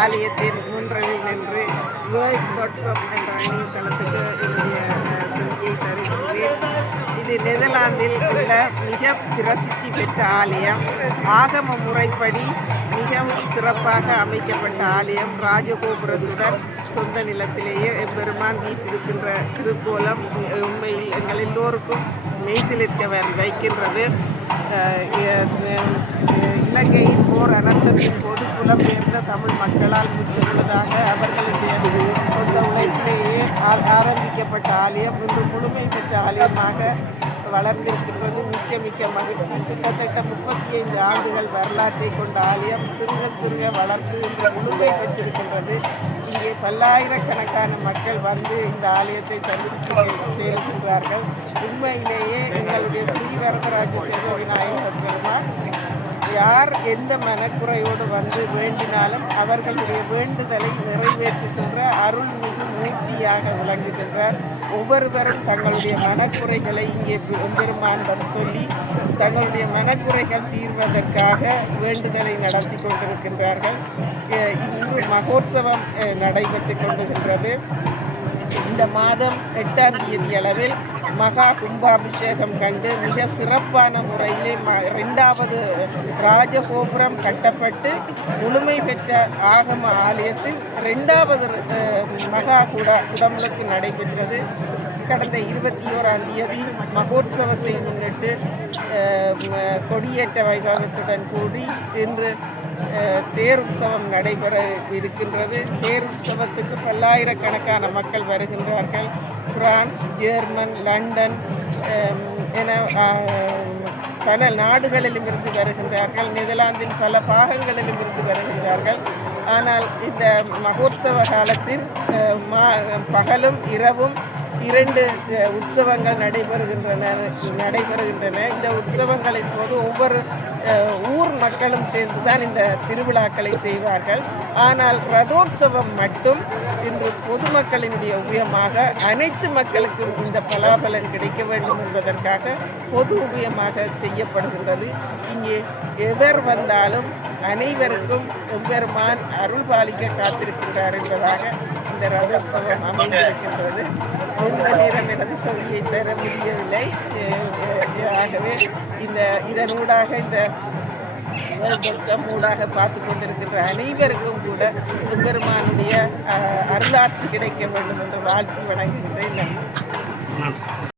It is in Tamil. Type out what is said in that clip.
ஆலயத்தின் முன்றலில் நின்று நோய் டாட் காம் என்ற இணையதளத்துக்கு என்னுடைய செய்தியை தருகின்றேன் இது நெதர்லாந்தில் உள்ள மிக பிரசித்தி பெற்ற ஆலயம். ஆகம முறைப்படி மிகவும் சிறப்பாக அமைக்கப்பட்ட ஆலயம். ராஜகோபுரத்துடன் சொந்த நிலத்திலேயே எம்பெருமான் வீட்டிருக்கின்ற திருக்கோலம் உண்மையில் எங்கள் எல்லோருக்கும் மெய்சிலிருக்க வைக்கின்றது. போர் அனர்த்தத்தின் போது புலம்பெயர்ந்த தமிழ் மக்களால் முற்றுள்ளதாக அவர்களுடைய சொந்த உழைப்பிலேயே ஆரம்பிக்கப்பட்ட ஆலயம் இன்று முழுமை பெற்ற ஆலயமாக வளர்ந்திருக்கின்றது. மிக்க மிக்க மகிழ்ச்சி. கிட்டத்தட்ட முப்பத்தி ஐந்து ஆண்டுகள் வரலாற்றை கொண்ட ஆலயம் சிறுக சிறுக வளர்ந்து இன்று முழுமை பெற்றிருக்கின்றது. இங்கே பல்லாயிரக்கணக்கான மக்கள் வந்து இந்த ஆலயத்தை தரிசித்து சேர்க்கின்றார்கள் உண்மையிலேயே எங்களுடைய ஸ்ரீ யார் எந்த மனக்குறையோடு வந்து வேண்டினாலும் அவர்களுடைய வேண்டுதலை நிறைவேற்றுகின்ற அருள்மிகு மூர்த்தியாக விளங்குகின்றார் ஒவ்வொருவரும் தங்களுடைய மனக்குறைகளை இங்கே பெருமானிடம் சொல்லி தங்களுடைய மனக்குறைகள் தீர்வதற்காக வேண்டுதலை நடத்தி கொண்டிருக்கின்றார்கள். இன்று மகோத்சவம் நடைபெற்று கொண்டிருக்கின்றது இந்த மாதம் எட்டாம் தேதி அளவில் மகா கும்பாபிஷேகம் கண்டு மிக சிறப்பான முறையிலே ம- இரண்டாவது ராஜகோபுரம் கட்டப்பட்டு முழுமை பெற்ற ஆகம ஆலயத்தில் இரண்டாவது மகா குடா குடமுழுக்கு நடைபெற்றது. கடந்த இருபத்தி ஓராம் தேதி மகோத்சவத்தை முன்னிட்டு கொடியேற்ற வைபவத்துடன் கூடி இன்று தேர் உற்சவம் நடைபெற இருக்கின்றது. தேர் உற்சவத்துக்கு பல்லாயிரக்கணக்கான மக்கள் வருகின்றார்கள். பிரான்ஸ் ஜெர்மன் லண்டன் என பல நாடுகளிலும் இருந்து வருகின்றார்கள். நெதர்லாந்தின் பல பாகங்களிலும் இருந்து வருகின்றார்கள். ஆனால் இந்த மகோத்சவ காலத்தில் மா- பகலும் இரவும் இரண்டு உற்சவங்கள் நடைபெறுகின்றன நடைபெறுகின்றன. இந்த உற்சவங்களின் போது ஒவ்வொரு ஊர் மக்களும் சேர்ந்து தான் இந்த திருவிழாக்களை செய்வார்கள். ஆனால் ரதோற்சவம் மட்டும் இன்று பொதுமக்களினுடைய உபயமாக அனைத்து மக்களுக்கும் இந்த பலாபலன் கிடைக்க வேண்டும் என்பதற்காக பொது உபயமாக செய்யப்படுகின்றது. இங்கே எவர் வந்தாலும் அனைவருக்கும் எம்பெருமான் அருள் பாலிக்க காத்திருக்கின்றார் என்பதாக இந்த ரதோற்சவம் அமைந்திருக்கின்றது. ரொம்ப நேரம் எனது சொல்லியை தர முடியவில்லை ஆகவே இந்த இதனூடாக இந்த வேல்பொருத்தம் ஊடாக பார்த்து கொண்டிருக்கின்ற அனைவருக்கும் கூட பெருமானுடைய அருளாட்சி கிடைக்க வேண்டும் என்று வாழ்த்து வணங்குகின்றேன். நன்றி.